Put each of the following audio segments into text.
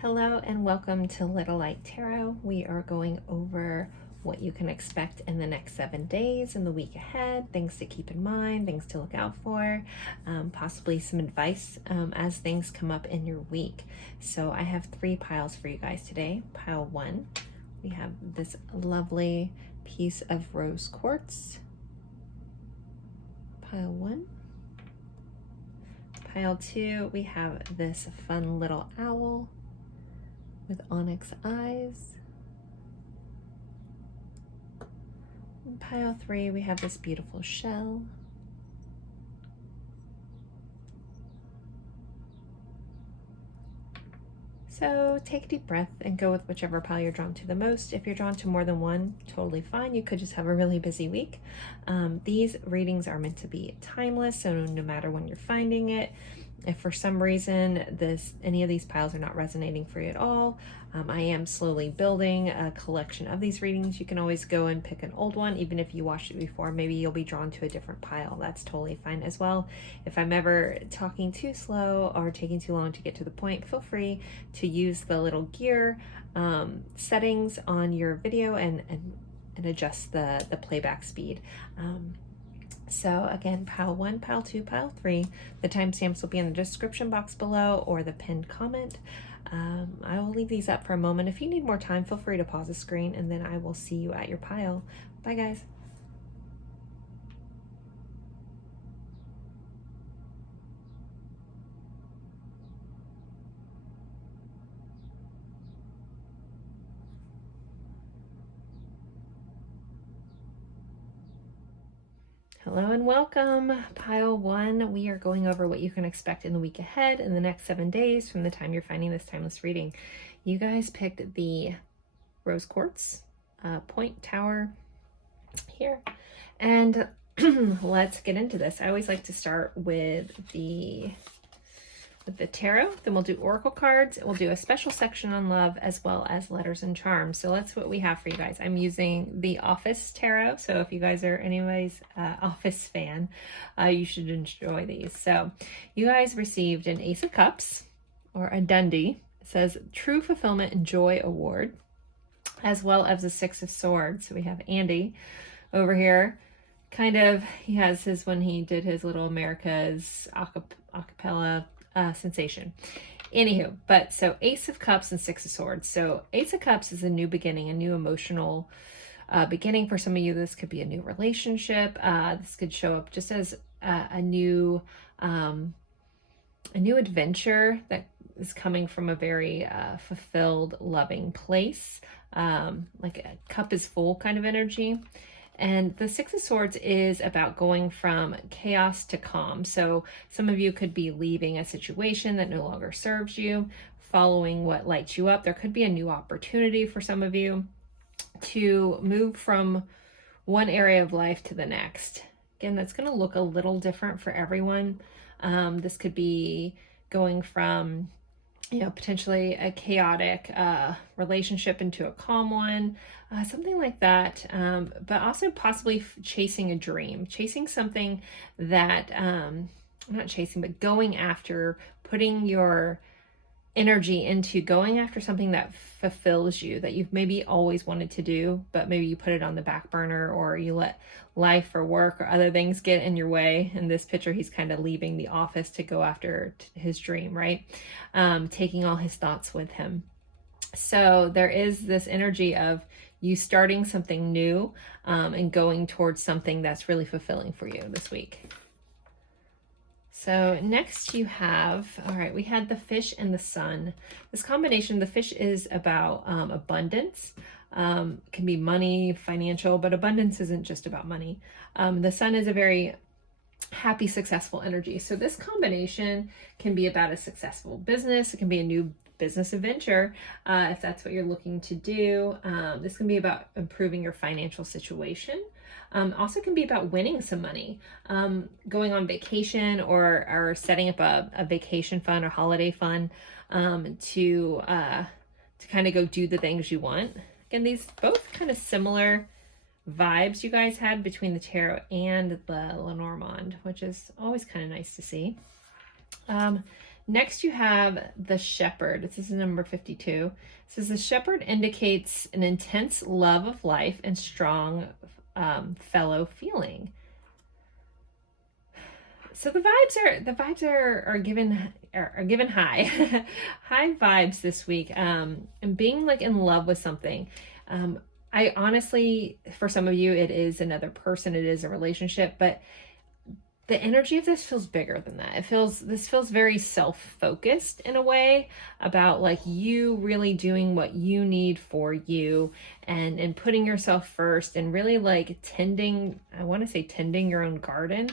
Hello and welcome to Little Light Tarot. We are going over what you can expect in the next 7 days and the week ahead, things to keep in mind, things to look out for, possibly some advice as things come up in your week. So I have 3 piles for you guys today. Pile 1, we have this lovely piece of rose quartz. Pile 1. Pile 2, we have this fun little owl with onyx eyes. In pile 3, we have this beautiful shell. So take a deep breath and go with whichever pile you're drawn to the most. If you're drawn to more than one, totally fine. You could just have a really busy week. These readings are meant to be timeless, so no matter when you're finding it, if for some reason any of these piles are not resonating for you at all, I am slowly building a collection of these readings. You can always go and pick an old one, even if you watched it before. Maybe you'll be drawn to a different pile. That's totally fine as well. If I'm ever talking too slow or taking too long to get to the point, feel free to use the little gear settings on your video and adjust the playback speed. So again, pile 1, pile 2, pile 3. The timestamps will be in the description box below or the pinned comment. I will leave these up for a moment. If you need more time, feel free to pause the screen and then I will see you at your pile. Bye guys. Hello and welcome. Pile 1, we are going over what you can expect in the week ahead in the next 7 days from the time you're finding this timeless reading. You guys picked the rose quartz point tower here, and let's get into this. I always like to start with the tarot, then we'll do oracle cards, we'll do a special section on love, as well as letters and charms. So that's what we have for you guys. I'm using the Office Tarot, so if you guys are anybody's Office fan, you should enjoy these. So you guys received an Ace of Cups, or a Dundee. It says True Fulfillment and Joy Award, as well as the Six of Swords. So we have Andy over here. Kind of, he has his, when he did his little America's acapella sensation. Anywho, but so Ace of Cups and Six of Swords. So Ace of Cups is a new beginning, a new emotional beginning for some of you. This could be a new relationship. This could show up just as a new adventure that is coming from a very fulfilled, loving place. Like a cup is full kind of energy. And the Six of Swords is about going from chaos to calm. So some of you could be leaving a situation that no longer serves you, following what lights you up. There could be a new opportunity for some of you to move from one area of life to the next. Again, that's going to look a little different for everyone. This could be going from, potentially a chaotic relationship into a calm one, something like that. But also possibly chasing a dream, chasing something that, not chasing, but going after, putting your energy into going after something that fulfills you, that you've maybe always wanted to do, but maybe you put it on the back burner, or you let life or work or other things get in your way. In this picture, he's kind of leaving the office to go after his dream, right? Taking all his thoughts with him. So there is this energy of you starting something new and going towards something that's really fulfilling for you this week. So next you have, all right, we had the fish and the sun. This combination, the fish is about abundance. It can be money, financial, but abundance isn't just about money. The sun is a very happy, successful energy. So this combination can be about a successful business. It can be a new business adventure if that's what you're looking to do. This can be about improving your financial situation. Also can be about winning some money, going on vacation or setting up a vacation fund or holiday fund to kind of go do the things you want. Again, these both kind of similar vibes you guys had between the tarot and the Lenormand, which is always kind of nice to see. Next, you have the shepherd. This is number 52. It says the shepherd indicates an intense love of life and strong fellow feeling. So the vibes are given high high vibes this week, and being like in love with something. I honestly, for some of you, it is another person, it is a relationship, but the energy of this feels bigger than that. This feels very self-focused in a way, about like you really doing what you need for you, and putting yourself first, and really like tending, I want to say tending your own garden.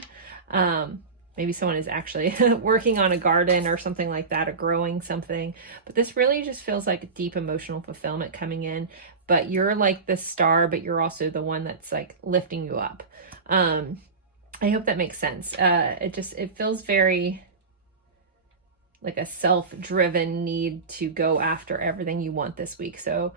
Maybe someone is actually working on a garden or something like that, or growing something. But this really just feels like deep emotional fulfillment coming in. But you're like the star, but you're also the one that's like lifting you up. I hope that makes sense. It feels very like a self-driven need to go after everything you want this week. So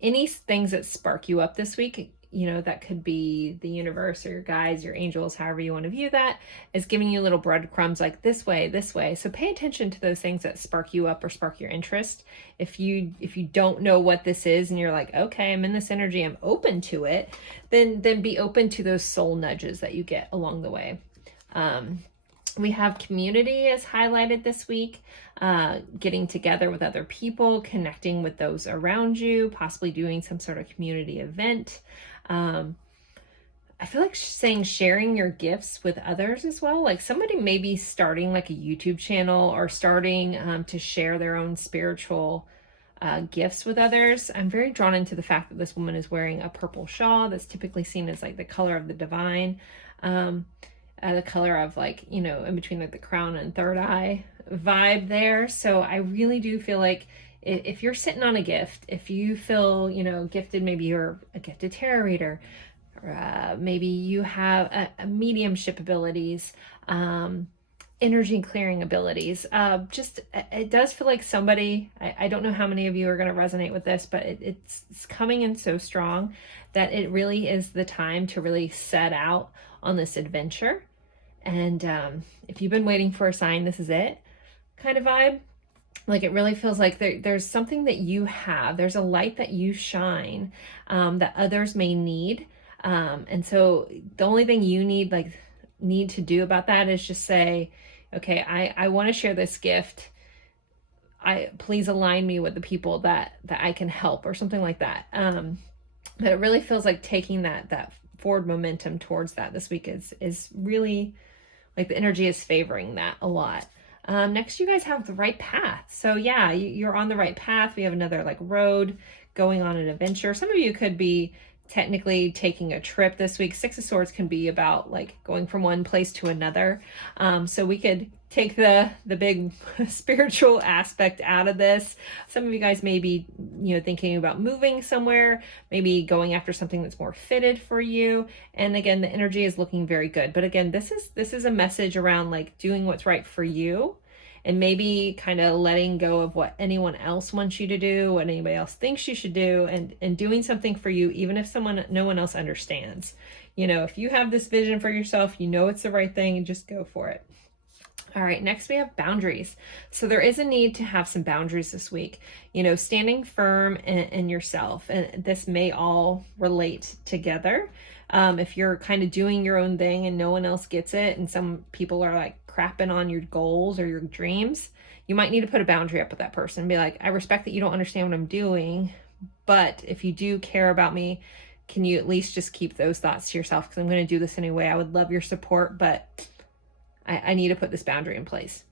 any things that spark you up this week, you know, that could be the universe or your guides, your angels, however you want to view that, is giving you little breadcrumbs like this way, this way. So pay attention to those things that spark you up or spark your interest. If you don't know what this is and you're like, okay, I'm in this energy, I'm open to it, then be open to those soul nudges that you get along the way. We have community is highlighted this week, getting together with other people, connecting with those around you, possibly doing some sort of community event. I feel like saying sharing your gifts with others as well. Like somebody may be starting like a YouTube channel, or starting to share their own spiritual gifts with others. I'm very drawn into the fact that this woman is wearing a purple shawl that's typically seen as like the color of the divine. The color of like, you know, in between like the crown and third eye vibe there. So I really do feel like if you're sitting on a gift, if you feel, you know, gifted, maybe you're a gifted tarot reader, or maybe you have a mediumship abilities, energy clearing abilities. Just, it does feel like somebody, I don't know how many of you are going to resonate with this, but it's coming in so strong that it really is the time to really set out on this adventure. And if you've been waiting for a sign, this is it kind of vibe. Like it really feels like there's something that you have, there's a light that you shine that others may need. And so the only thing you need to do about that is just say, okay, I want to share this gift. Please align me with the people that I can help, or something like that. But it really feels like taking that forward momentum towards that this week is really like the energy is favoring that a lot. Next, you guys have the right path. So yeah, you're on the right path. We have another like road, going on an adventure. Some of you could be technically taking a trip this week. Six of Swords can be about like going from one place to another. So we could take the big spiritual aspect out of this. Some of you guys may be, you know, thinking about moving somewhere, maybe going after something that's more fitted for you. And again, the energy is looking very good. But again, this is a message around like doing what's right for you, and maybe kind of letting go of what anyone else wants you to do, what anybody else thinks you should do, and doing something for you, even if no one else understands. You know, if you have this vision for yourself, you know it's the right thing, and just go for it. All right, next we have boundaries. So there is a need to have some boundaries this week, you know, standing firm in yourself. And this may all relate together. If you're kind of doing your own thing and no one else gets it, and some people are like crapping on your goals or your dreams, you might need to put a boundary up with that person and be like, I respect that you don't understand what I'm doing, but if you do care about me, can you at least just keep those thoughts to yourself? Because I'm going to do this anyway. I would love your support, but I need to put this boundary in place.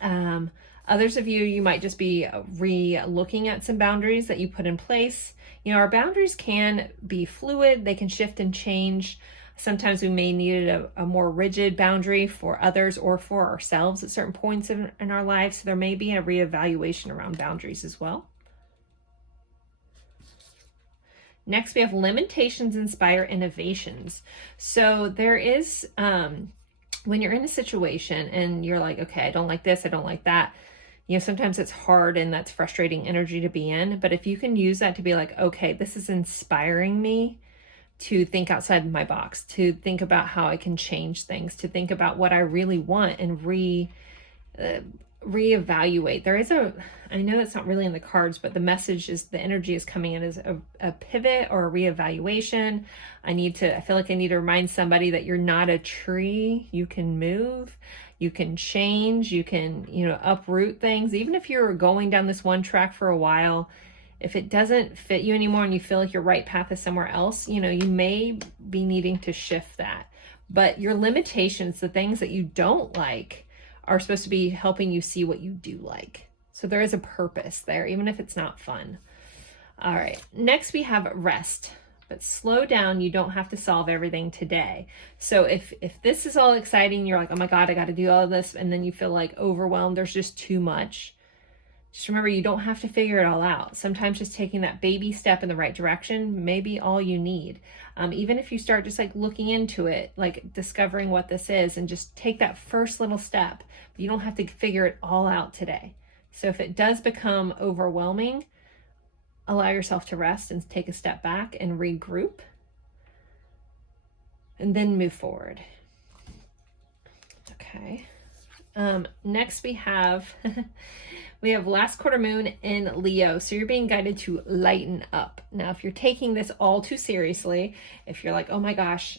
Others of you might just be re-looking at some boundaries that you put in place. You know, our boundaries can be fluid. They can shift and change. Sometimes we may need a more rigid boundary for others or for ourselves at certain points in our lives. So there may be a reevaluation around boundaries as well. Next, we have limitations inspire innovations. So there is, when you're in a situation and you're like, okay, I don't like this, I don't like that. You know, sometimes it's hard and that's frustrating energy to be in. But if you can use that to be like, okay, this is inspiring me to think outside my box, to think about how I can change things, to think about what I really want and reevaluate. There is I know that's not really in the cards, but the message is, the energy is coming in as a pivot or a reevaluation. I feel like I need to remind somebody that you're not a tree. You can move, you can change, you can, uproot things. Even if you're going down this one track for a while, if it doesn't fit you anymore and you feel like your right path is somewhere else, you may be needing to shift that. But your limitations, the things that you don't like, are supposed to be helping you see what you do like. So there is a purpose there, even if it's not fun. All right, next we have rest. But slow down. You don't have to solve everything today. So if this is all exciting, you're like, oh my God, I got to do all of this, and then you feel like overwhelmed, there's just too much. Just remember, you don't have to figure it all out. Sometimes just taking that baby step in the right direction may be all you need. Even if you start just like looking into it, like discovering what this is, and just take that first little step. You don't have to figure it all out today. So if it does become overwhelming, allow yourself to rest and take a step back and regroup, and then move forward. Okay. Next we have we have last quarter moon in Leo. So you're being guided to lighten up. Now, if you're taking this all too seriously, if you're like, oh my gosh,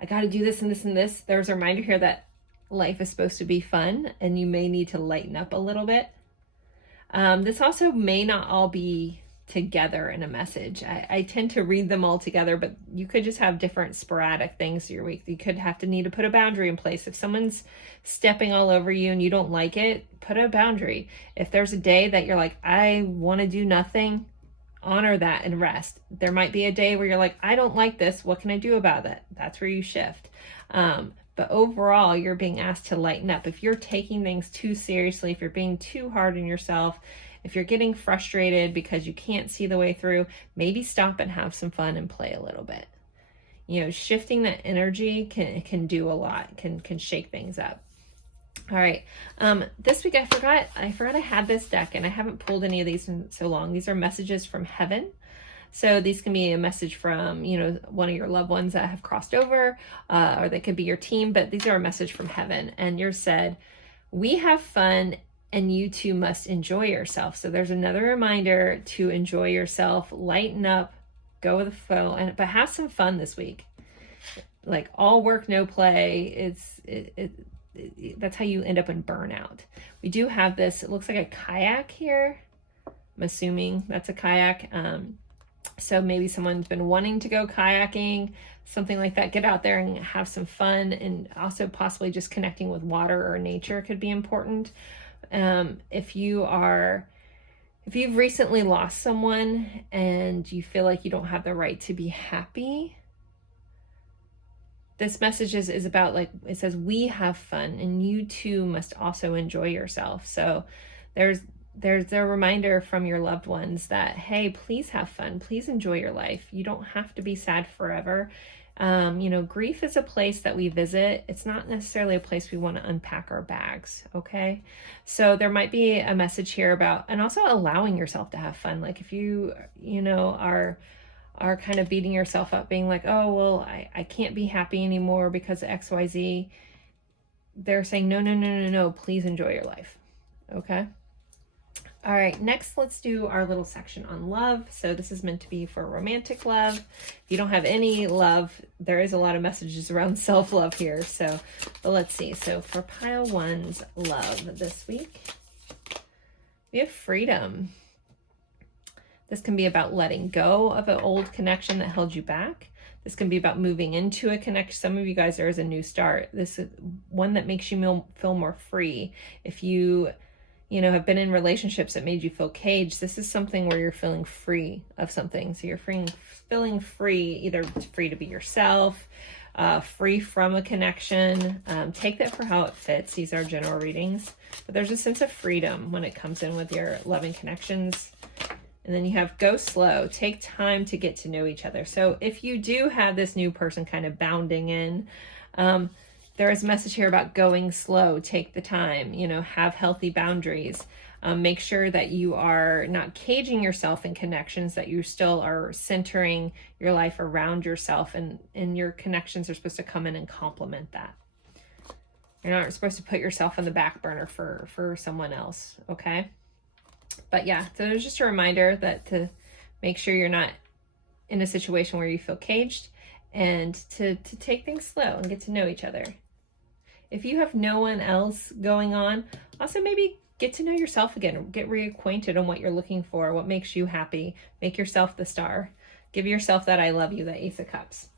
I got to do this and this and this, there's a reminder here that life is supposed to be fun and you may need to lighten up a little bit. This also may not all be together in a message. I tend to read them all together, but you could just have different sporadic things your week. You could need to put a boundary in place. If someone's stepping all over you and you don't like it, put a boundary. If there's a day that you're like, I want to do nothing, honor that and rest. There might be a day where you're like, I don't like this. What can I do about it? That's where you shift. But overall, you're being asked to lighten up. If you're taking things too seriously, if you're being too hard on yourself, if you're getting frustrated because you can't see the way through, maybe stop and have some fun and play a little bit. Shifting that energy can do a lot, can shake things up. All right. This week I forgot I had this deck, and I haven't pulled any of these in so long. These are messages from heaven. So these can be a message from, one of your loved ones that have crossed over, or they could be your team, but these are a message from heaven. And you're said, we have fun and you too must enjoy yourself. So there's another reminder to enjoy yourself, lighten up, go with the flow, but have some fun this week. Like all work, no play. That's how you end up in burnout. We do have this, it looks like a kayak here. I'm assuming that's a kayak. So maybe someone's been wanting to go kayaking, something like that. Get out there and have some fun, and also possibly just connecting with water or nature could be important. If you've recently lost someone and you feel like you don't have the right to be happy, this message is about, like, it says, we have fun and you too must also enjoy yourself. So there's a reminder from your loved ones that, hey, please have fun. Please enjoy your life. You don't have to be sad forever. Grief is a place that we visit. It's not necessarily a place we want to unpack our bags. Okay. So there might be a message here about, and also allowing yourself to have fun. Like if you, are kind of beating yourself up, being like, oh, well, I can't be happy anymore because of XYZ. They're saying, no, please enjoy your life. Okay. All right, next let's do our little section on love. So this is meant to be for romantic love. If you don't have any love, there is a lot of messages around self-love here. But let's see. So for pile one's love this week, we have freedom. This can be about letting go of an old connection that held you back. This can be about moving into a connection. Some of you guys, there is a new start. This is one that makes you feel more free. If you have been in relationships that made you feel caged, this is something where you're feeling free of something. So you're feeling free, either free to be yourself, free from a connection. Take that for how it fits. These are general readings, but there's a sense of freedom when it comes in with your loving connections. And then you have go slow, take time to get to know each other. So if you do have this new person kind of bounding in, there is a message here about going slow, take the time, have healthy boundaries. Make sure that you are not caging yourself in connections, that you still are centering your life around yourself, and your connections are supposed to come in and complement that. You're not supposed to put yourself on the back burner for someone else, okay? But yeah, so there's just a reminder that to make sure you're not in a situation where you feel caged, and to take things slow and get to know each other. If you have no one else going on, also maybe get to know yourself again, get reacquainted on what you're looking for, what makes you happy, make yourself the star. Give yourself that I love you, the Ace of Cups.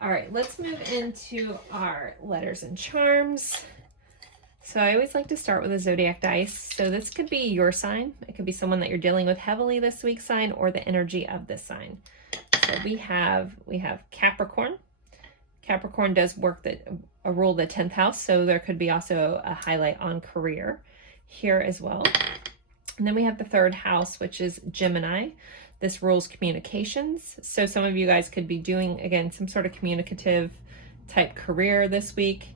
All right, let's move into our letters and charms. So I always like to start with a zodiac dice. So this could be your sign. It could be someone that you're dealing with heavily this week sign, or the energy of this sign. So we have Capricorn. Capricorn does work rule the 10th house, so there could be also a highlight on career here as well. And then we have the 3rd house, which is Gemini. This rules communications. So some of you guys could be doing, again, some sort of communicative type career this week.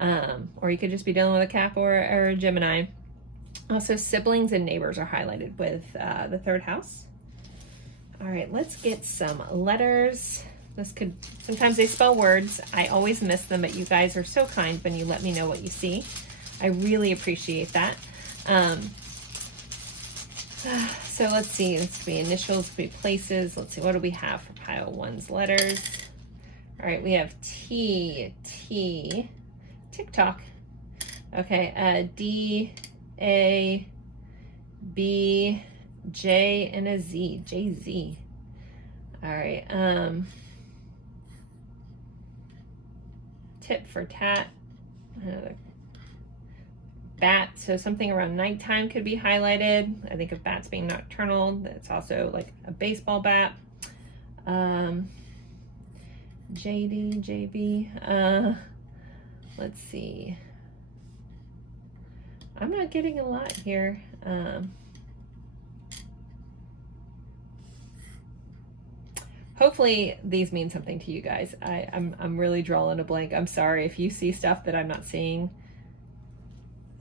Or you could just be dealing with a Cap or a Gemini. Also, siblings and neighbors are highlighted with the 3rd house. All right, let's get some letters. Sometimes they spell words. I always miss them, but you guys are so kind when you let me know what you see. I really appreciate that. So let's see, this could be initials, could be places. Let's see, what do we have for pile 1's letters? All right, we have T, TikTok. Okay, D, A, B, J, and a Z, JZ. All right, tip for tat, bat, so something around nighttime could be highlighted. I think of bats being nocturnal. That's also like a baseball bat. JD, JB, let's see. I'm not getting a lot here. Hopefully these mean something to you guys. I'm really drawing a blank. I'm sorry if you see stuff that I'm not seeing.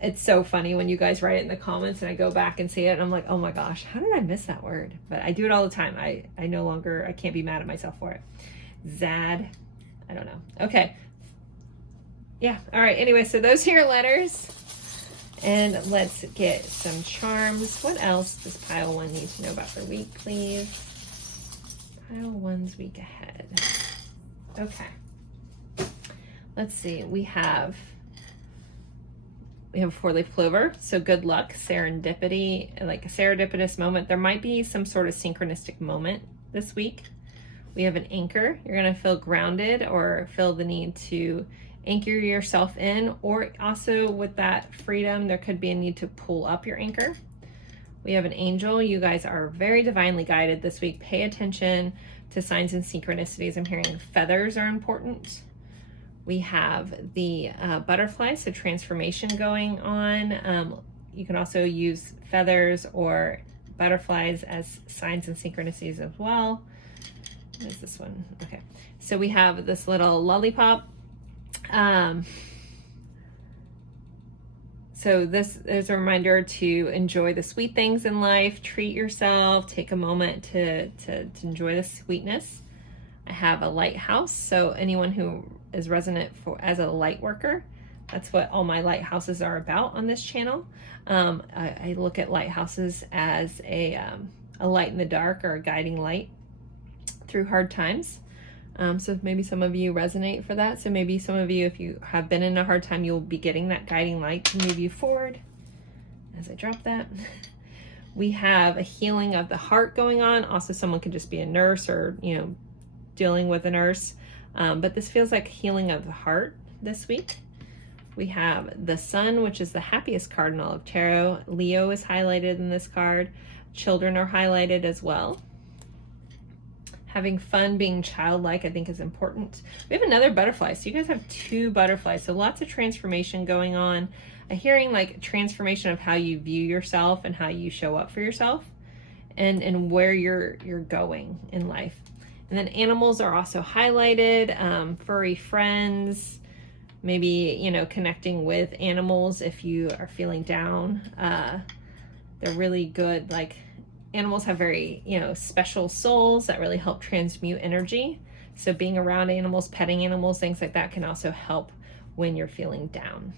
It's so funny when you guys write it in the comments and I go back and see it and I'm like, oh my gosh, how did I miss that word? But I do it all the time. I can't be mad at myself for it. Zad, I don't know. Okay. Yeah. All right. Anyway, so those are your letters. And let's get some charms. What else does pile 1 need to know about their week, please? Pile 1's week ahead. Okay. Let's see. We have a 4-leaf clover. So good luck, serendipity, like a serendipitous moment. There might be some sort of synchronistic moment this week. We have an anchor. You're going to feel grounded or feel the need to anchor yourself in, or also with that freedom, there could be a need to pull up your anchor. We have an angel. You guys are very divinely guided this week. Pay attention to signs and synchronicities. I'm hearing feathers are important. We have the butterfly, so transformation going on. You can also use feathers or butterflies as signs and synchronicities as well. What is this one? Okay, so we have this little lollipop. So this is a reminder to enjoy the sweet things in life, treat yourself, take a moment to enjoy the sweetness. I have a lighthouse, so anyone who is resonant as a light worker, that's what all my lighthouses are about on this channel. I look at lighthouses as a light in the dark or a guiding light through hard times. So maybe some of you resonate for that. So maybe some of you, if you have been in a hard time, you'll be getting that guiding light to move you forward. As I drop that, we have a healing of the heart going on. Also, someone could just be a nurse or, dealing with a nurse. But this feels like healing of the heart this week. We have the sun, which is the happiest card in all of tarot. Leo is highlighted in this card. Children are highlighted as well. Having fun, being childlike, I think is important. We have another butterfly. So you guys have 2 butterflies. So lots of transformation going on. I'm hearing like transformation of how you view yourself and how you show up for yourself and where you're going in life. And then animals are also highlighted. Furry friends, maybe, connecting with animals if you are feeling down. They're really good, like, animals have very, special souls that really help transmute energy. So being around animals, petting animals, things like that can also help when you're feeling down.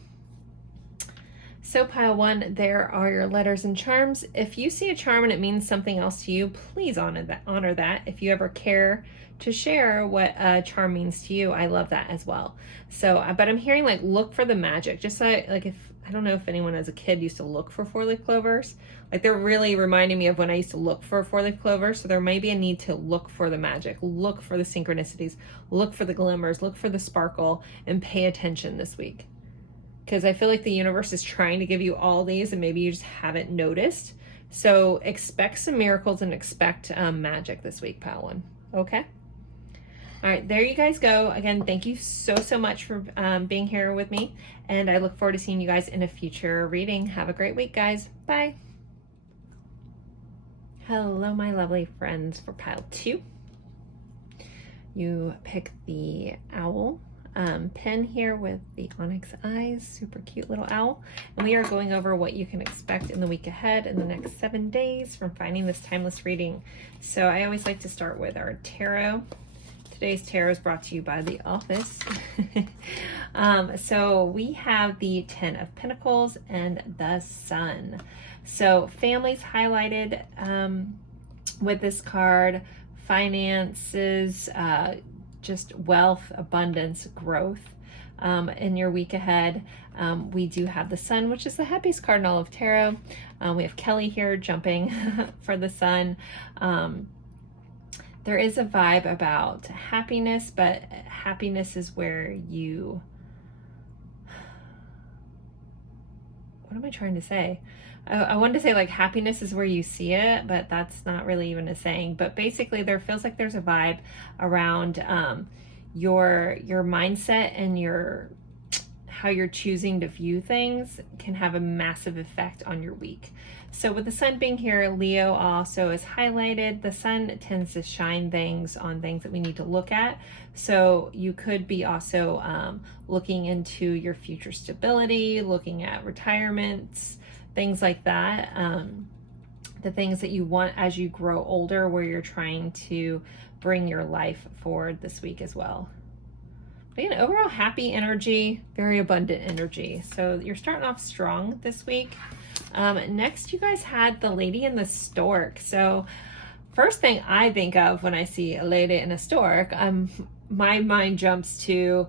So pile one, there are your letters and charms. If you see a charm and it means something else to you, please honor that. If you ever care to share what a charm means to you, I love that as well. So, but I'm hearing like look for the magic. Just like if I don't know if anyone as a kid used to look for four-leaf clovers. Like they're really reminding me of when I used to look for a four-leaf clover. So there may be a need to look for the magic, look for the synchronicities, look for the glimmers, look for the sparkle, and pay attention this week. Because I feel like the universe is trying to give you all these and maybe you just haven't noticed. So expect some miracles and expect magic this week, pile one. Okay? All right, there you guys go. Again, thank you so much for being here with me. And I look forward to seeing you guys in a future reading. Have a great week, guys. Bye. Hello, my lovely friends, for pile two. You pick the owl pen here with the onyx eyes, super cute little owl. And we are going over what you can expect in the week ahead in the next 7 days from finding this timeless reading. So I always like to start with our tarot. Today's tarot is brought to you by The Office. So we have the 10 of Pentacles and the Sun. So families highlighted with this card, finances, just wealth, abundance, growth in your week ahead. We do have the Sun, which is the happiest card in all of tarot. We have Kelly here jumping for the Sun. There is a vibe about happiness, but happiness is where you... What am I trying to say? I wanted to say like happiness is where you see it, but that's not really even a saying. But basically there feels like there's a vibe around your mindset and how you're choosing to view things can have a massive effect on your week. So with the Sun being here, Leo also is highlighted. The Sun tends to shine things on things that we need to look at. So you could be also looking into your future stability, looking at retirements, things like that. The things that you want as you grow older, where you're trying to bring your life forward this week as well. But again, overall happy energy, very abundant energy. So you're starting off strong this week. Next, you guys had the Lady and the Stork. So first thing I think of when I see a lady and a stork, my mind jumps to,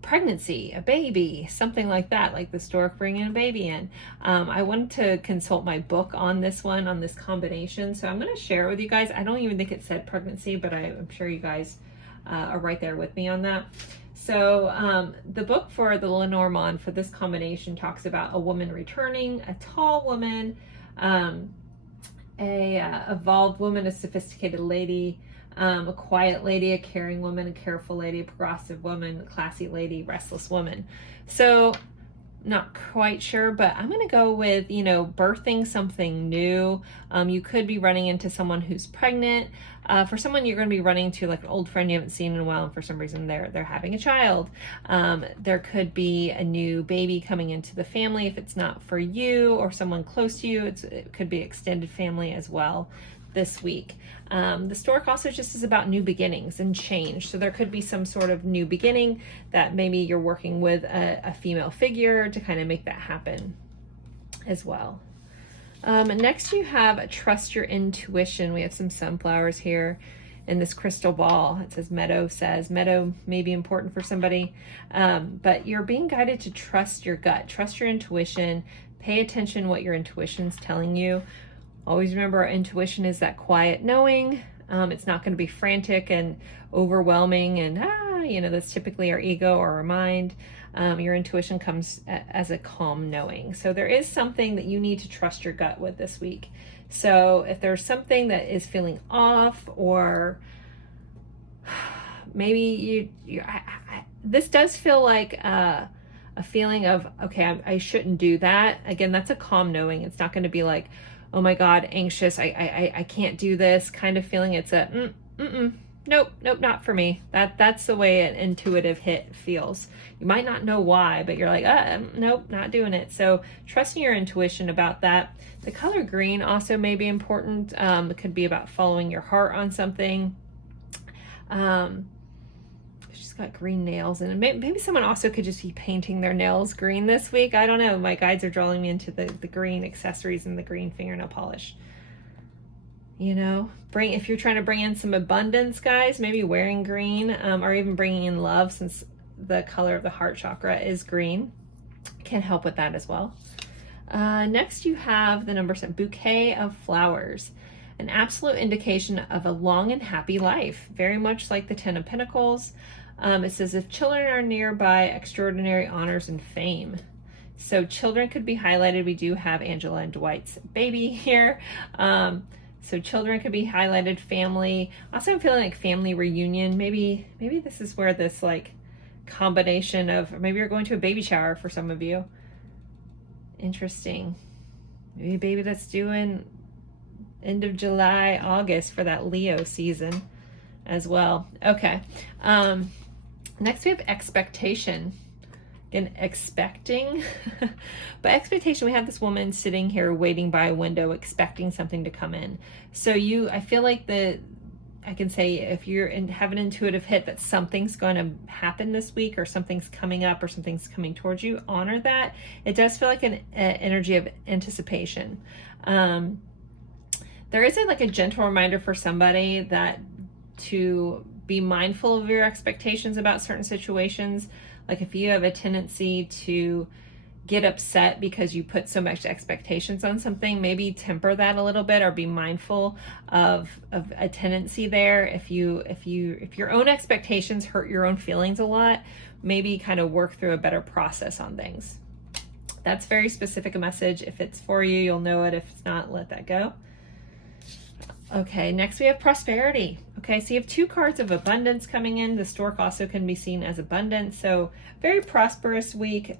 pregnancy, a baby, something like that, like the stork bringing a baby in. I wanted to consult my book on this one, on this combination. So I'm going to share it with you guys. I don't even think it said pregnancy, but I'm sure you guys are right there with me on that. So the book for the Lenormand for this combination talks about a woman returning, a tall woman, a evolved woman, a sophisticated lady, a quiet lady, a caring woman, a careful lady, a progressive woman, a classy lady, restless woman. So not quite sure, but I'm going to go with, birthing something new. You could be running into someone who's pregnant. For someone, you're going to be running to like an old friend you haven't seen in a while, and for some reason they're having a child. There could be a new baby coming into the family if it's not for you or someone close to you. It could be extended family as well this week. The stork also just is about new beginnings and change. So there could be some sort of new beginning that maybe you're working with a female figure to kind of make that happen as well. Next you have trust your intuition. We have some sunflowers here in this crystal ball. It says meadow may be important for somebody, but you're being guided to trust your gut, trust your intuition, pay attention what your intuition's telling you. Always remember our intuition is that quiet knowing. It's not going to be frantic and overwhelming and that's typically our ego or our mind. Your intuition comes as a calm knowing. So there is something that you need to trust your gut with this week. So if there's something that is feeling off, or maybe this does feel like a feeling of, okay, I shouldn't do that. Again, that's a calm knowing. It's not going to be like, oh my God, anxious, I can't do this kind of feeling. It's a nope, not for me. That's the way an intuitive hit feels. You might not know why, but you're like, nope, not doing it. So trusting your intuition about that. The color green also may be important. It could be about following your heart on something. She's got green nails, and maybe someone also could just be painting their nails green this week. I don't know. My guides are drawing me into the green accessories and the green fingernail polish. You know, if you're trying to bring in some abundance, guys, maybe wearing green, or even bringing in love, since the color of the heart chakra is green, can help with that as well. Next, you have the number 7, bouquet of flowers. An absolute indication of a long and happy life, very much like the 10 of Pentacles. It says, if children are nearby, extraordinary honors and fame. So children could be highlighted. We do have Angela and Dwight's baby here. So children could be highlighted, family. Also, I'm feeling like family reunion. Maybe this is where this like combination of, or maybe you're going to a baby shower for some of you. Interesting. Maybe a baby that's due in end of July, August for that Leo season as well. Okay. Next we have expectation. Again, expecting. But expectation, we have this woman sitting here waiting by a window, expecting something to come in. So I feel like I can say if you're have an intuitive hit that something's going to happen this week, or something's coming up, or something's coming towards you, honor that. It does feel like an energy of anticipation. There is like a gentle reminder for somebody that to be mindful of your expectations about certain situations. Like if you have a tendency to get upset because you put so much expectations on something, maybe temper that a little bit, or be mindful of a tendency there. If your own expectations hurt your own feelings a lot, maybe kind of work through a better process on things. That's very specific a message. If it's for you, you'll know it. If it's not, let that go. Okay, next we have prosperity. Okay, so you have 2 cards of abundance coming in. The stork also can be seen as abundance. So very prosperous week.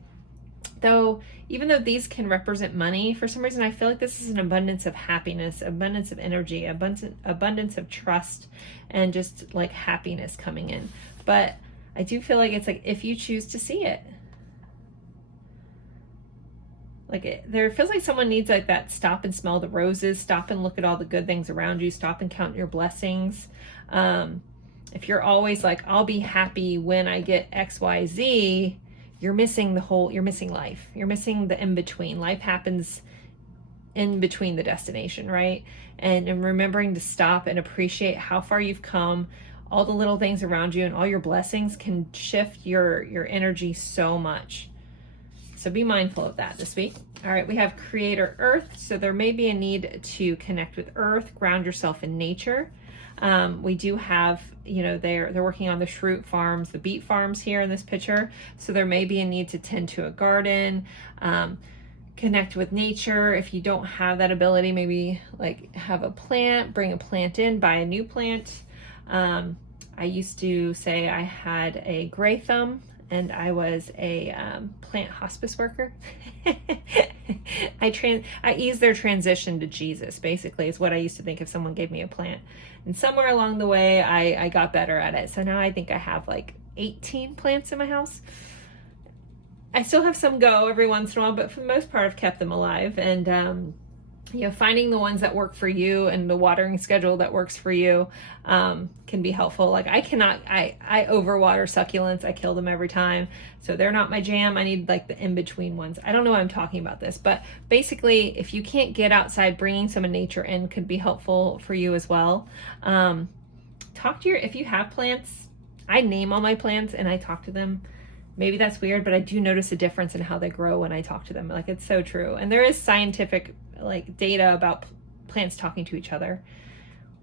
Though, even though these can represent money, for some reason I feel like this is an abundance of happiness, abundance of energy, abundance of trust, and just like happiness coming in. But I do feel like it's like if you choose to see it. Like there feels like someone needs like that stop and smell the roses, stop and look at all the good things around you, stop and count your blessings. If you're always like, I'll be happy when I get XYZ, you're missing life. You're missing the in-between. Life happens in between the destination, right? And remembering to stop and appreciate how far you've come, all the little things around you and all your blessings can shift your energy so much. So be mindful of that this week. All right, we have Creator Earth. So there may be a need to connect with Earth, ground yourself in nature. We do have, they're working on the shroot farms, the beet farms here in this picture. So there may be a need to tend to a garden, connect with nature. If you don't have that ability, maybe like have a plant, bring a plant in, buy a new plant. I used to say I had a gray thumb, and I was a plant hospice worker. I eased their transition to Jesus, basically, is what I used to think if someone gave me a plant. And somewhere along the way, I got better at it. So now I think I have like 18 plants in my house. I still have some go every once in a while, but for the most part, I've kept them alive. And, finding the ones that work for you and the watering schedule that works for you can be helpful. Like I overwater succulents. I kill them every time. So they're not my jam. I need like the in-between ones. I don't know why I'm talking about this, but basically if you can't get outside, bringing some of nature in could be helpful for you as well. If you have plants, I name all my plants and I talk to them. Maybe that's weird, but I do notice a difference in how they grow when I talk to them. Like it's so true. And there is scientific like data about plants talking to each other.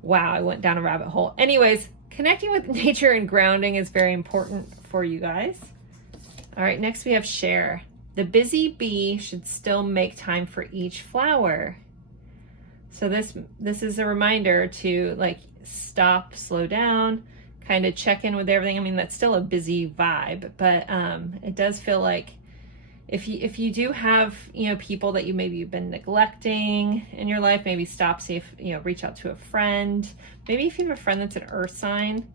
Wow, I went down a rabbit hole. Anyways, connecting with nature and grounding is very important for you guys. All right, next we have share. The busy bee should still make time for each flower. So this is a reminder to like stop, slow down, kind of check in with everything. I mean, that's still a busy vibe, but it does feel like if you do have, people that you've been neglecting in your life, maybe stop, see if, reach out to a friend. Maybe if you have a friend that's an earth sign,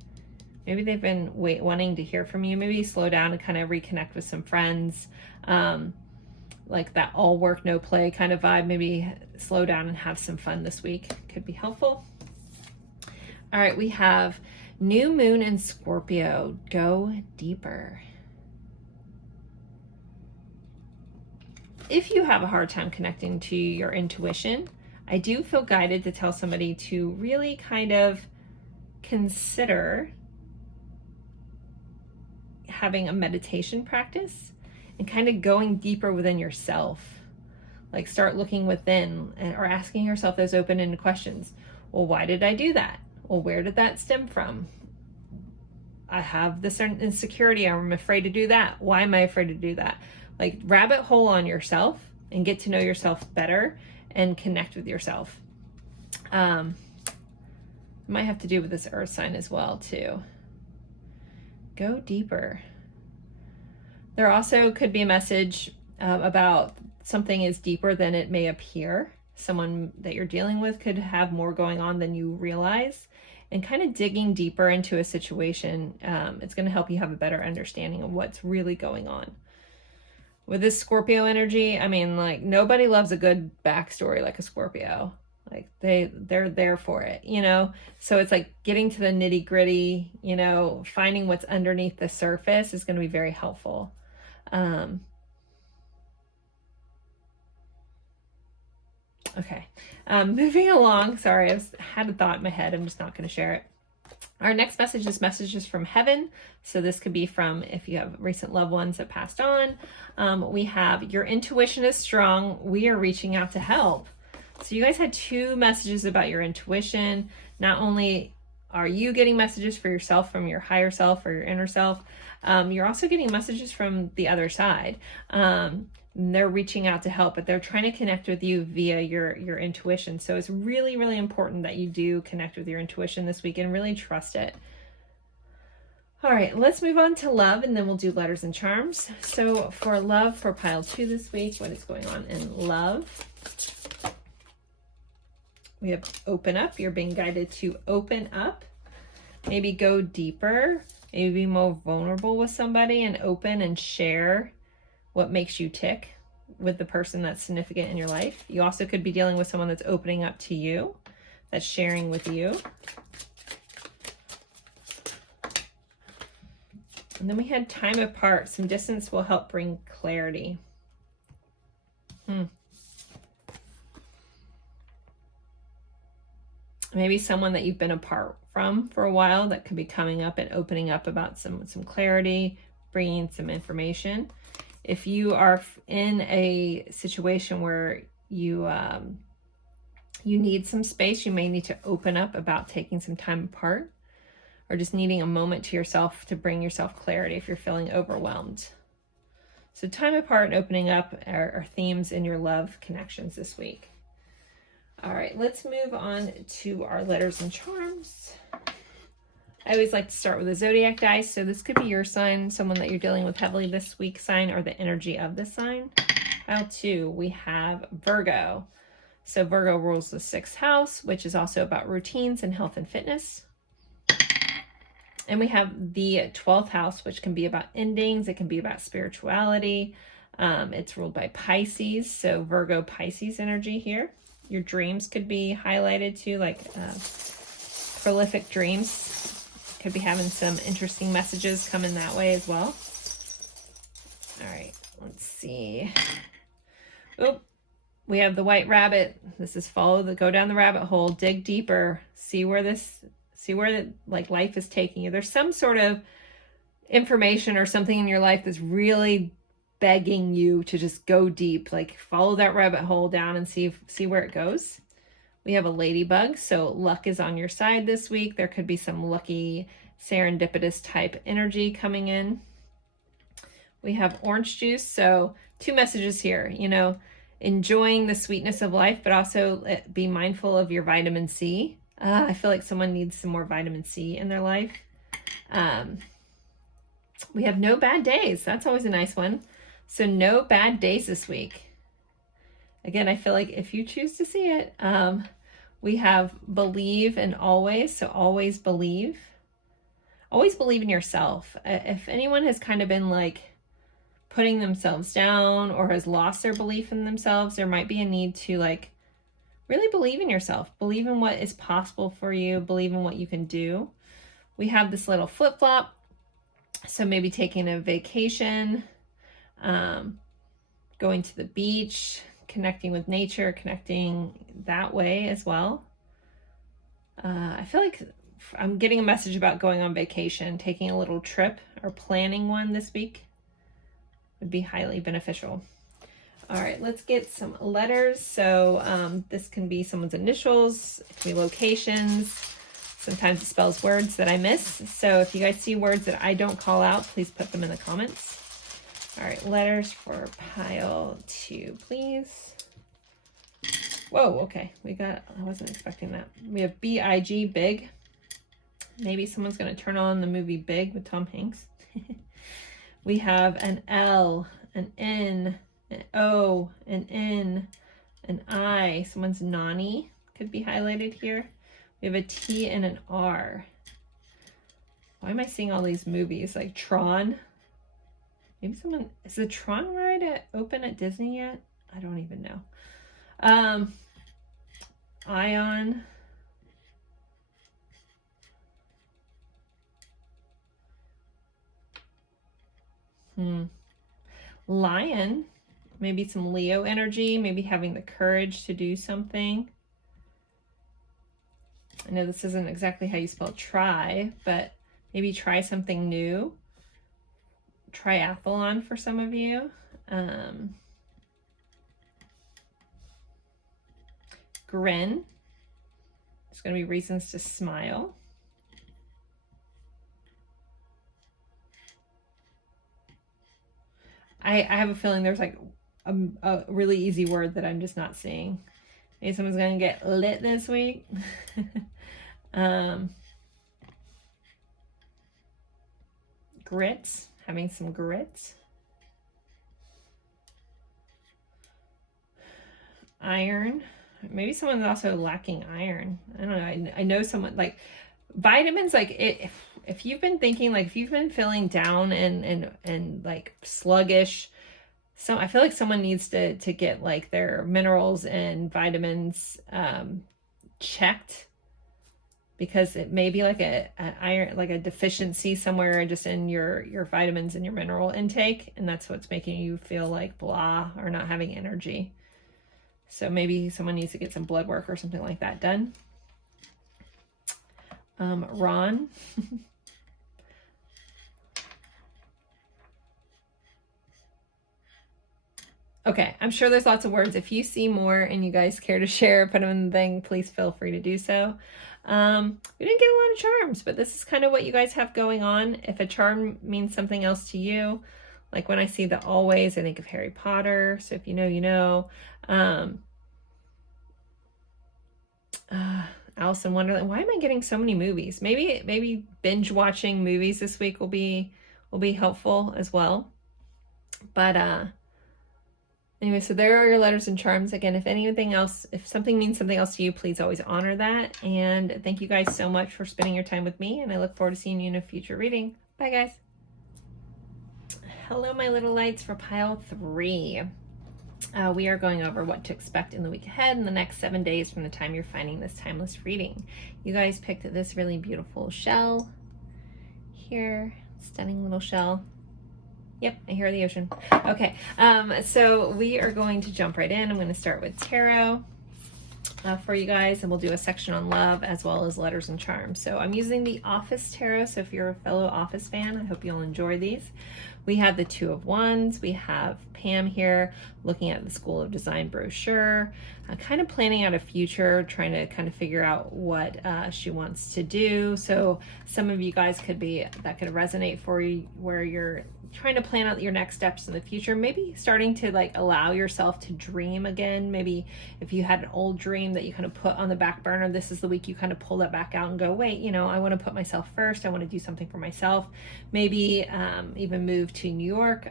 maybe they've been wanting to hear from you. Maybe slow down and kind of reconnect with some friends. Like that all work, no play kind of vibe. Maybe slow down and have some fun this week could be helpful. All right, we have New moon in Scorpio, go deeper. If you have a hard time connecting to your intuition, I do feel guided to tell somebody to really kind of consider having a meditation practice and kind of going deeper within yourself. Like start looking within or asking yourself those open-ended questions. Well, why did I do that? Well, where did that stem from? I have this insecurity. I'm afraid to do that. Why am I afraid to do that? Like rabbit hole on yourself and get to know yourself better and connect with yourself. Might have to do with this earth sign as well too. Go deeper. There also could be a message about something is deeper than it may appear. Someone that you're dealing with could have more going on than you realize, and kind of digging deeper into a situation. It's going to help you have a better understanding of what's really going on. With this Scorpio energy, I mean, like nobody loves a good backstory like a Scorpio. Like they're there for it, you know? So it's like getting to the nitty gritty, you know, finding what's underneath the surface is going to be very helpful. Okay. Moving along. Sorry, I had a thought in my head. I'm just not going to share it. Our next message is messages from heaven. So this could be from if you have recent loved ones that passed on. We have your intuition is strong. We are reaching out to help. So you guys had two messages about your intuition. Not only are you getting messages for yourself from your higher self or your inner self, you're also getting messages from the other side. They're reaching out to help, but they're trying to connect with you via your intuition. So it's really, really important that you do connect with your intuition this week and really trust it. All right, let's move on to love, and then we'll do letters and charms. So for love, for pile 2 this week, what is going on in love? We have open up. You're being guided to open up. Maybe go deeper. Maybe be more vulnerable with somebody and open and share what makes you tick with the person that's significant in your life. You also could be dealing with someone that's opening up to you, that's sharing with you. And then we had time apart. Some distance will help bring clarity. Maybe someone that you've been apart from for a while that could be coming up and opening up about some clarity, bringing some information. If you are in a situation where you need some space, you may need to open up about taking some time apart or just needing a moment to yourself to bring yourself clarity if you're feeling overwhelmed. So time apart and opening up are themes in your love connections this week. All right, let's move on to our letters and charms. I always like to start with a zodiac dice. So this could be your sign, someone that you're dealing with heavily this week sign, or the energy of the sign. Pile 2, we have Virgo. So Virgo rules the 6th house, which is also about routines and health and fitness. And we have the 12th house, which can be about endings. It can be about spirituality. It's ruled by Pisces. So Virgo Pisces energy here. Your dreams could be highlighted too, like prolific dreams. Could be having some interesting messages coming that way as well. All right, let's see. Oh, we have the white rabbit. This is go down the rabbit hole, dig deeper, see where like life is taking you. There's some sort of information or something in your life that's really begging you to just go deep, like follow that rabbit hole down and see where it goes. We have a ladybug, so luck is on your side this week. There could be some lucky serendipitous type energy coming in. We have orange juice, so 2 messages here, you know, enjoying the sweetness of life, but also be mindful of your vitamin C. I feel like someone needs some more vitamin C in their life. We have no bad days. That's always a nice one. So no bad days this week. Again, I feel like if you choose to see it, we have believe and always. So always believe. Always believe in yourself. If anyone has kind of been like putting themselves down or has lost their belief in themselves, there might be a need to like really believe in yourself. Believe in what is possible for you. Believe in what you can do. We have this little flip-flop. So maybe taking a vacation, going to the beach, connecting with nature, connecting that way as well. I feel like I'm getting a message about going on vacation, taking a little trip or planning one this week would be highly beneficial. All right, let's get some letters. So this can be someone's initials, it can be locations. Sometimes it spells words that I miss. So if you guys see words that I don't call out, please put them in the comments. All right, letters for pile 2, please. Whoa, okay. I wasn't expecting that. We have B-I-G, big. Maybe someone's going to turn on the movie Big with Tom Hanks. We have an L, an N, an O, an N, an I. Someone's Nani could be highlighted here. We have a T and an R. Why am I seeing all these movies? Like Tron. Maybe someone, is the Tron ride open at Disney yet? I don't even know. Ion. Lion. Maybe some Leo energy. Maybe having the courage to do something. I know this isn't exactly how you spell try, but maybe try something new. Triathlon for some of you. Grin. There's going to be reasons to smile. I have a feeling there's like a really easy word that I'm just not seeing. Maybe someone's going to get lit this week. Grits, having some grits. Iron. Maybe someone's also lacking iron. I don't know. I know someone like vitamins, like if you've been thinking, like if you've been feeling down and like sluggish, I feel like someone needs to get like their minerals and vitamins checked, because it may be like an iron, like a deficiency somewhere just in your vitamins and your mineral intake, and that's what's making you feel like blah or not having energy. So maybe someone needs to get some blood work or something like that done. Ron. Okay, I'm sure there's lots of words. If you see more and you guys care to share, put them in the thing, please feel free to do so. We didn't get a lot of charms, but this is kind of what you guys have going on. If a charm means something else to you, like when I see the always, I think of Harry Potter. So if you know, you know. Alice in Wonderland. Why am I getting so many movies? Maybe binge watching movies this week will be helpful as well. But anyway, so there are your letters and charms. Again, if something means something else to you, please always honor that. And thank you guys so much for spending your time with me, and I look forward to seeing you in a future reading. Bye, guys. Hello, my little lights for pile 3. We are going over what to expect in the week ahead in the next 7 days from the time you're finding this timeless reading. You guys picked this really beautiful shell here. Stunning little shell. Yep, I hear the ocean. Okay, so we are going to jump right in. I'm going to start with tarot for you guys, and we'll do a section on love as well as letters and charms. So I'm using the Office Tarot, so if you're a fellow Office fan, I hope you'll enjoy these. We have the Two of Wands. We have Pam here looking at the School of Design brochure, kind of planning out a future, trying to kind of figure out what she wants to do. So some of you guys that could resonate for you, where you're trying to plan out your next steps in the future, maybe starting to like allow yourself to dream again. Maybe if you had an old dream that you kind of put on the back burner, this is the week you kind of pull that back out and go, wait, I want to put myself first. I want to do something for myself. Maybe even move to New York.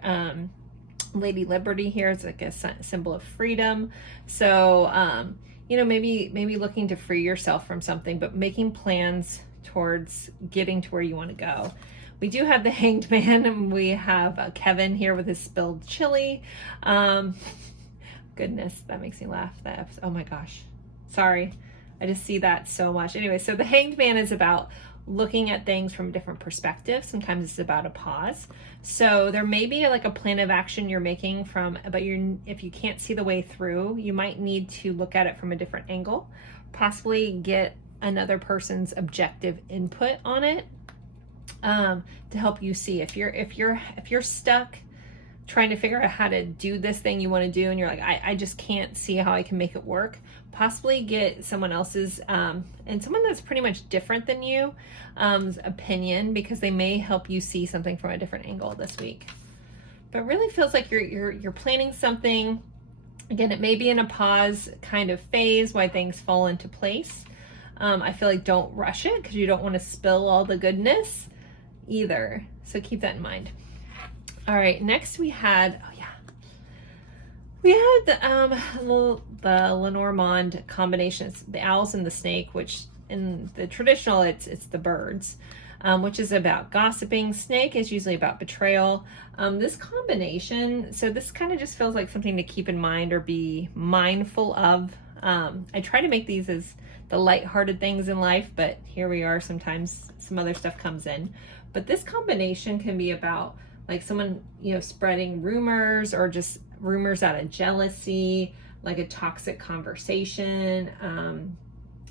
Lady Liberty here is like a symbol of freedom. So maybe looking to free yourself from something, but making plans towards getting to where you want to go. We do have the Hanged Man, and we have Kevin here with his spilled chili. Goodness, that makes me laugh. Oh my gosh. Sorry. I just see that so much. Anyway, so the Hanged Man is about looking at things from a different perspective. Sometimes it's about a pause. So there may be like a plan of action you're making but if you can't see the way through, you might need to look at it from a different angle, possibly get another person's objective input on it, to help you see if you're stuck trying to figure out how to do this thing you want to do, and you're like, I just can't see how I can make it work. Possibly get someone else's, and someone that's pretty much different than you, opinion, because they may help you see something from a different angle this week. But it really feels like you're planning something. Again, it may be in a pause kind of phase while things fall into place. I feel like don't rush it because you don't want to spill all the goodness either. So keep that in mind. All right, next we had, the Lenormand combinations, the owls and the snake, which in the traditional, it's the birds, which is about gossiping. Snake is usually about betrayal. This combination, so this kind of just feels like something to keep in mind or be mindful of. I try to make these as the lighthearted things in life, but here we are, sometimes some other stuff comes in. But this combination can be about like someone, spreading rumors, or just rumors out of jealousy, like a toxic conversation,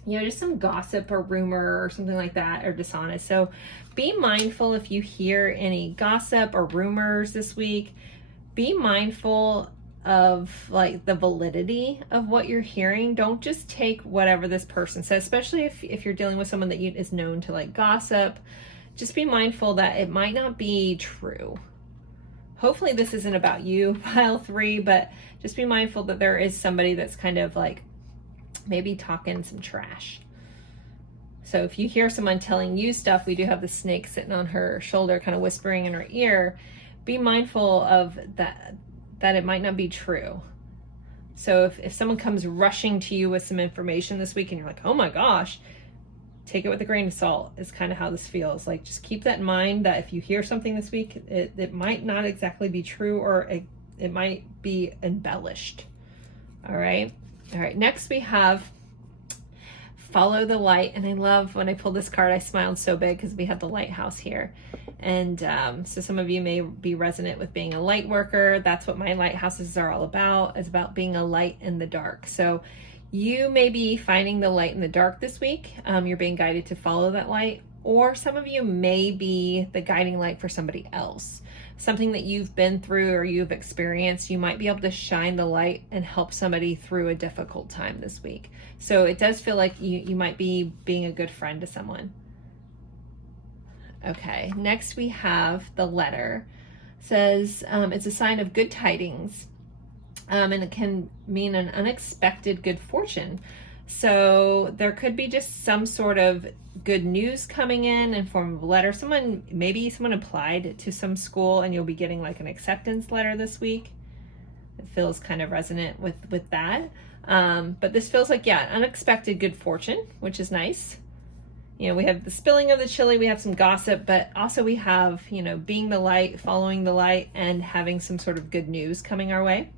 just some gossip or rumor or something like that, or dishonest. So be mindful if you hear any gossip or rumors this week. Be mindful of like the validity of what you're hearing. Don't just take whatever this person says, especially if you're dealing with someone that is known to like gossip. Just be mindful that it might not be true. Hopefully this isn't about you, pile 3, but just be mindful that there is somebody that's kind of like maybe talking some trash. So if you hear someone telling you stuff, we do have the snake sitting on her shoulder, kind of whispering in her ear. Be mindful of that it might not be true. So if someone comes rushing to you with some information this week and you're like, oh my gosh, take it with a grain of salt is kind of how this feels. Like, just keep that in mind that if you hear something this week, it might not exactly be true, or it might be embellished. All right. Next we have follow the light. And I love when I pulled this card, I smiled so big because we have the lighthouse here. And so some of you may be resonant with being a light worker. That's what my lighthouses are all about. It's about being a light in the dark. So you may be finding the light in the dark this week. You're being guided to follow that light, or some of you may be the guiding light for somebody else. Something that you've been through or you've experienced, you might be able to shine the light and help somebody through a difficult time this week. So it does feel like you might be being a good friend to someone. Okay, next we have the letter. It says it's a sign of good tidings. And it can mean an unexpected good fortune. So there could be just some sort of good news coming in form of a letter. Maybe someone applied to some school and you'll be getting like an acceptance letter this week. It feels kind of resonant with that. But this feels like, unexpected good fortune, which is nice. We have the spilling of the chili, we have some gossip, but also we have, being the light, following the light, and having some sort of good news coming our way.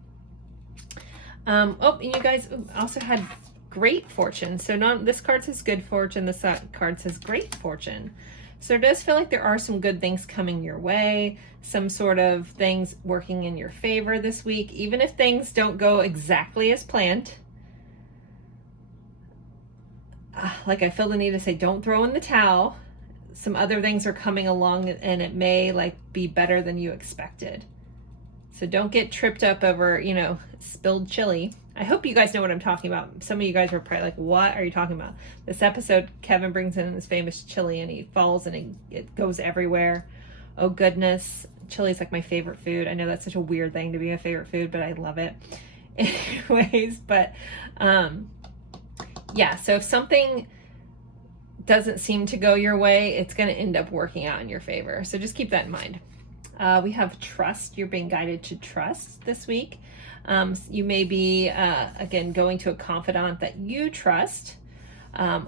And you guys also had great fortune. So this card says good fortune, this card says great fortune. So it does feel like there are some good things coming your way, some sort of things working in your favor this week, even if things don't go exactly as planned. Like, I feel the need to say, don't throw in the towel. Some other things are coming along and it may be better than you expected. So don't get tripped up over, spilled chili. I hope you guys know what I'm talking about. Some of you guys were probably like, what are you talking about? This episode, Kevin brings in his famous chili and he falls and it goes everywhere. Oh goodness. Chili is like my favorite food. I know that's such a weird thing to be a favorite food, but I love it. Anyways, but so if something doesn't seem to go your way, it's going to end up working out in your favor. So just keep that in mind. We have trust. You're being guided to trust this week. You may be, again, going to a confidant that you trust,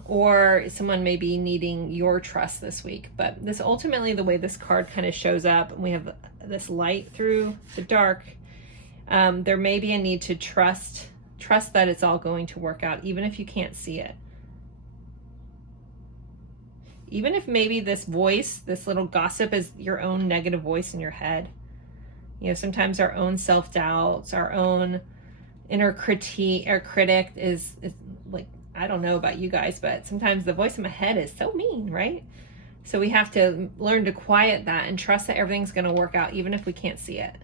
or someone may be needing your trust this week. But this ultimately, the way this card kind of shows up, and we have this light through the dark, there may be a need to trust that it's all going to work out, even if you can't see it. Even if maybe this voice, this little gossip, is your own negative voice in your head. You know, sometimes our own self-doubts, our own inner critic is like, I don't know about you guys, but sometimes the voice in my head is so mean, right? So we have to learn to quiet that and trust that everything's going to work out, even if we can't see it.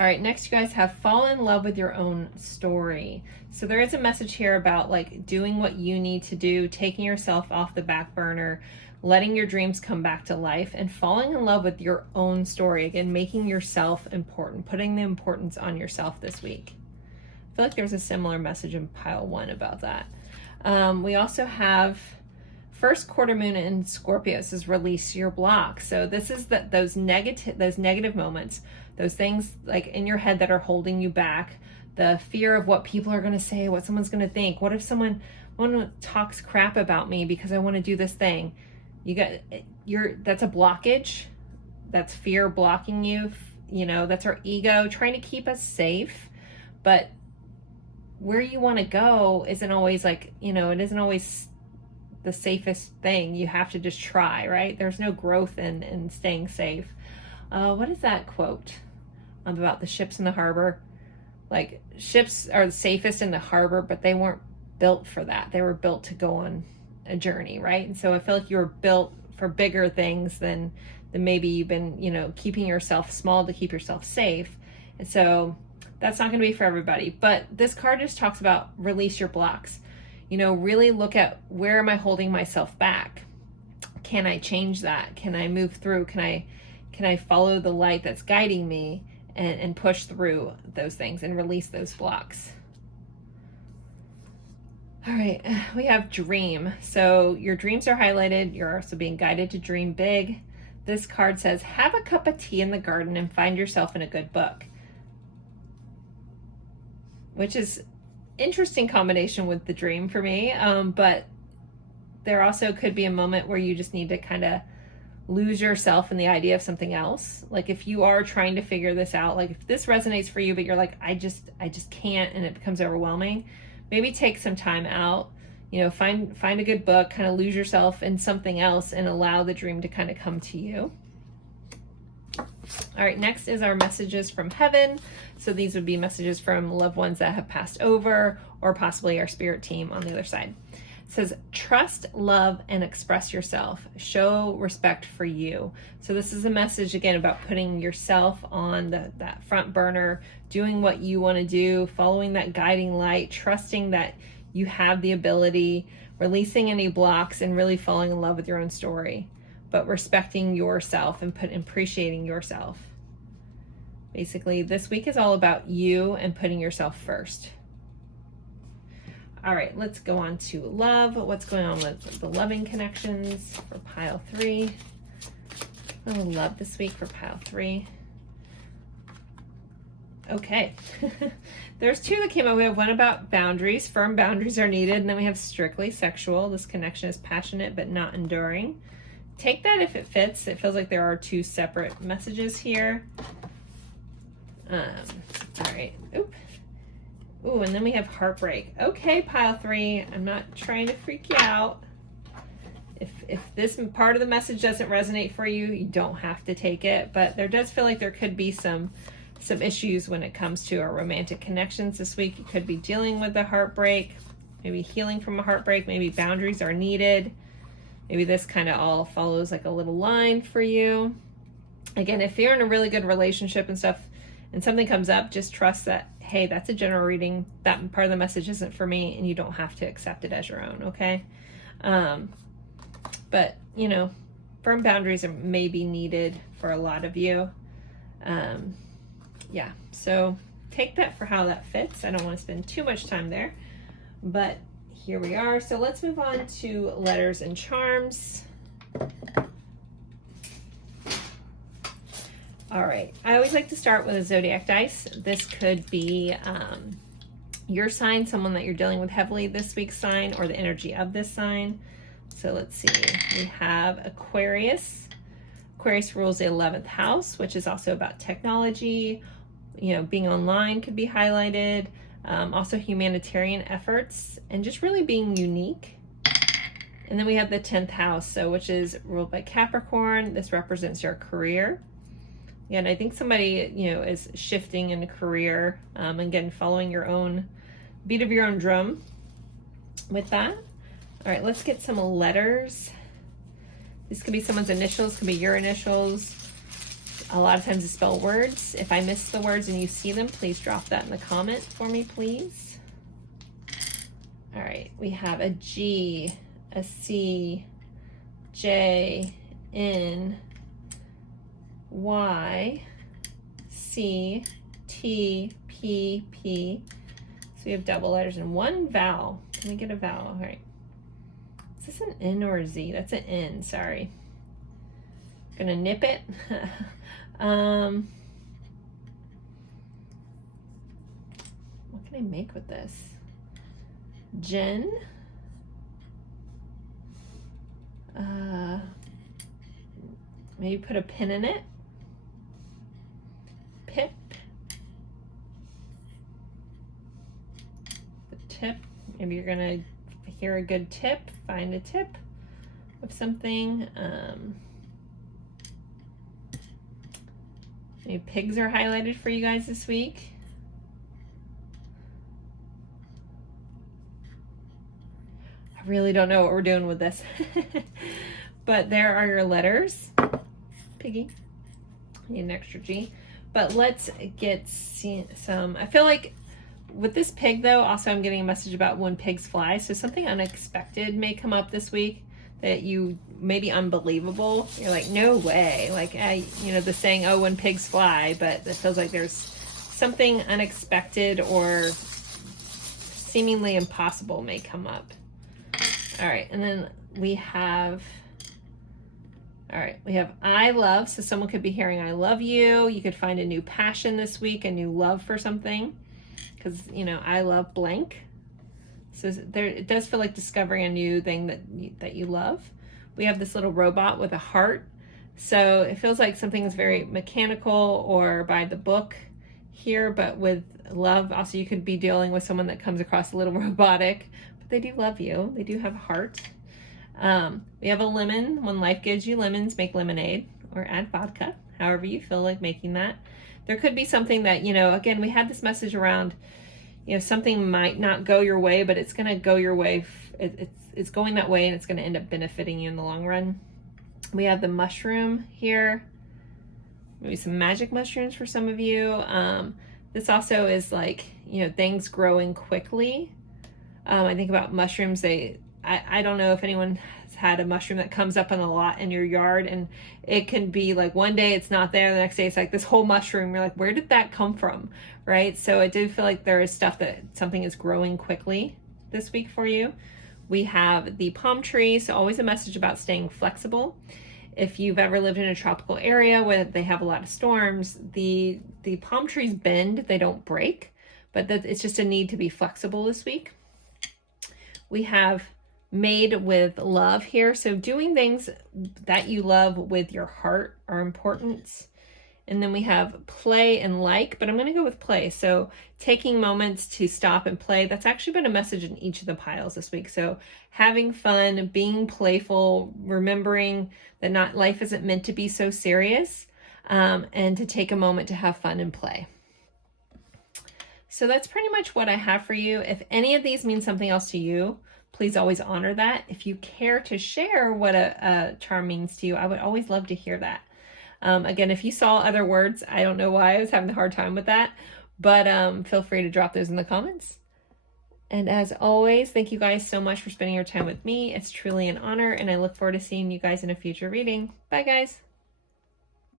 All right, next you guys have fall in love with your own story. So there is a message here about like doing what you need to do, taking yourself off the back burner, letting your dreams come back to life, and falling in love with your own story. Again, making yourself important, putting the importance on yourself this week. I feel like there's a similar message in pile 1 about that. We also have first quarter moon in Scorpio. This is release your block. So this is those negative moments, those things like in your head that are holding you back, the fear of what people are going to say, what someone's going to think. What if someone talks crap about me because I want to do this thing? That's a blockage. That's fear blocking you. You know, that's our ego trying to keep us safe. But where you want to go isn't always like, you know, it isn't always the safest thing. You have to just try, right? There's no growth in staying safe. What is that quote about the ships in the harbor? Like, ships are the safest in the harbor, but they weren't built for that. They were built to go on a journey, right? And so I feel like you were built for bigger things than maybe you've been, you know, keeping yourself small to keep yourself safe. And so that's not going to be for everybody. But this card just talks about release your blocks. You know, really look at, where am I holding myself back? Can I change that? Can I move through? Can I follow the light that's guiding me and push through those things and release those blocks? All right, we have dream. So your dreams are highlighted. You're also being guided to dream big. This card says, have a cup of tea in the garden and find yourself in a good book. Which is interesting combination with the dream for me. But there also could be a moment where you just need to kind of lose yourself in the idea of something else. Like if you are trying to figure this out, like if this resonates for you, but you're like, I just can't, and it becomes overwhelming, maybe take some time out, you know, find a good book, kind of lose yourself in something else and allow the dream to kind of come to you. All right, next is our messages from heaven. So these would be messages from loved ones that have passed over, or possibly our spirit team on the other side. It says, trust, love, and express yourself. Show respect for you. So this is a message, again, about putting yourself on that front burner, doing what you want to do, following that guiding light, trusting that you have the ability, releasing any blocks, and really falling in love with your own story, but respecting yourself and appreciating yourself. Basically, this week is all about you and putting yourself first. All right, let's go on to love. What's going on with the loving connections for pile 3? A little love this week for pile 3. Okay. There's 2 that came up. We have one about boundaries. Firm boundaries are needed. And then we have strictly sexual. This connection is passionate but not enduring. Take that if it fits. It feels like there are 2 separate messages here. All right. Oop. Ooh, and then we have heartbreak. Okay, pile 3. I'm not trying to freak you out. If this part of the message doesn't resonate for you, you don't have to take it. But there does feel like there could be some issues when it comes to our romantic connections this week. You could be dealing with a heartbreak, maybe healing from a heartbreak, maybe boundaries are needed. Maybe this kind of all follows like a little line for you. Again, if you're in a really good relationship and stuff, and something comes up, just trust that, hey, that's a general reading. That part of the message isn't for me, and you don't have to accept it as your own, okay? But, you know, firm boundaries may be needed for a lot of you. Yeah, so take that for how that fits. I don't want to spend too much time there, but here we are. So let's move on to letters and charms. All right, I always like to start with a zodiac dice. This could be your sign, someone that you're dealing with heavily this week's sign, or the energy of this sign. So let's see, we have Aquarius. Aquarius rules the 11th house, which is also about technology. You know, being online could be highlighted. Also humanitarian efforts and just really being unique. And then we have the 10th house, so which is ruled by Capricorn. This represents your career. Yeah, and I think somebody, you know, is shifting in a career, again, following your own beat of your own drum with that. All right, let's get some letters. This could be someone's initials, could be your initials. A lot of times to spell words. If I miss the words and you see them, please drop that in the comment for me, please. All right, we have a G, a C, J, N, Y, C, T, P, P. So we have double letters and one vowel. Can we get a vowel? All right. Is this an N or a Z? That's an N, sorry. Gonna nip it. What can I make with this? Jen. Maybe put a pin in it. Pip. The tip. Maybe you're gonna hear a good tip. Find a tip of something. Maybe pigs are highlighted for you guys this week. I really don't know what we're doing with this. But there are your letters. Piggy. Need an extra G. But let's get some. I feel like with this pig though, also I'm getting a message about when pigs fly. So something unexpected may come up this week that you maybe unbelievable. You're like, no way. Like, you know, the saying, oh, when pigs fly, but it feels like there's something unexpected or seemingly impossible may come up. All right, and then we have, all right, we have I love. So someone could be hearing I love you. You could find a new passion this week, a new love for something. Because, you know, I love blank. So there, it does feel like discovering a new thing that you love. We have this little robot with a heart. So it feels like something is very mechanical or by the book here, but with love. Also, you could be dealing with someone that comes across a little robotic, but they do love you. They do have a heart. We have a lemon. When life gives you lemons, make lemonade or add vodka, however you feel like making that. There could be something that, you know, again, we had this message around, you know, something might not go your way, but it's going to go your way. It's going that way and it's going to end up benefiting you in the long run. We have the mushroom here. Maybe some magic mushrooms for some of you. This also is like, you know, things growing quickly. I think about mushrooms. I don't know if anyone has had a mushroom that comes up on a lot in your yard, and it can be like one day it's not there, the next day it's like this whole mushroom. You're like, where did that come from? Right? So I do feel like there is stuff that something is growing quickly this week for you. We have the palm tree. So always a message about staying flexible. If you've ever lived in a tropical area where they have a lot of storms, the palm trees bend, they don't break, but it's just a need to be flexible this week. We have made with love here. So doing things that you love with your heart are important. And then we have play and like, but I'm going to go with play. So taking moments to stop and play. That's actually been a message in each of the piles this week. So having fun, being playful, remembering that life isn't meant to be so serious, and to take a moment to have fun and play. So that's pretty much what I have for you. If any of these mean something else to you, please always honor that. If you care to share what a charm means to you, I would always love to hear that. Again, if you saw other words, I don't know why I was having a hard time with that, but feel free to drop those in the comments. And as always, thank you guys so much for spending your time with me. It's truly an honor, and I look forward to seeing you guys in a future reading. Bye, guys.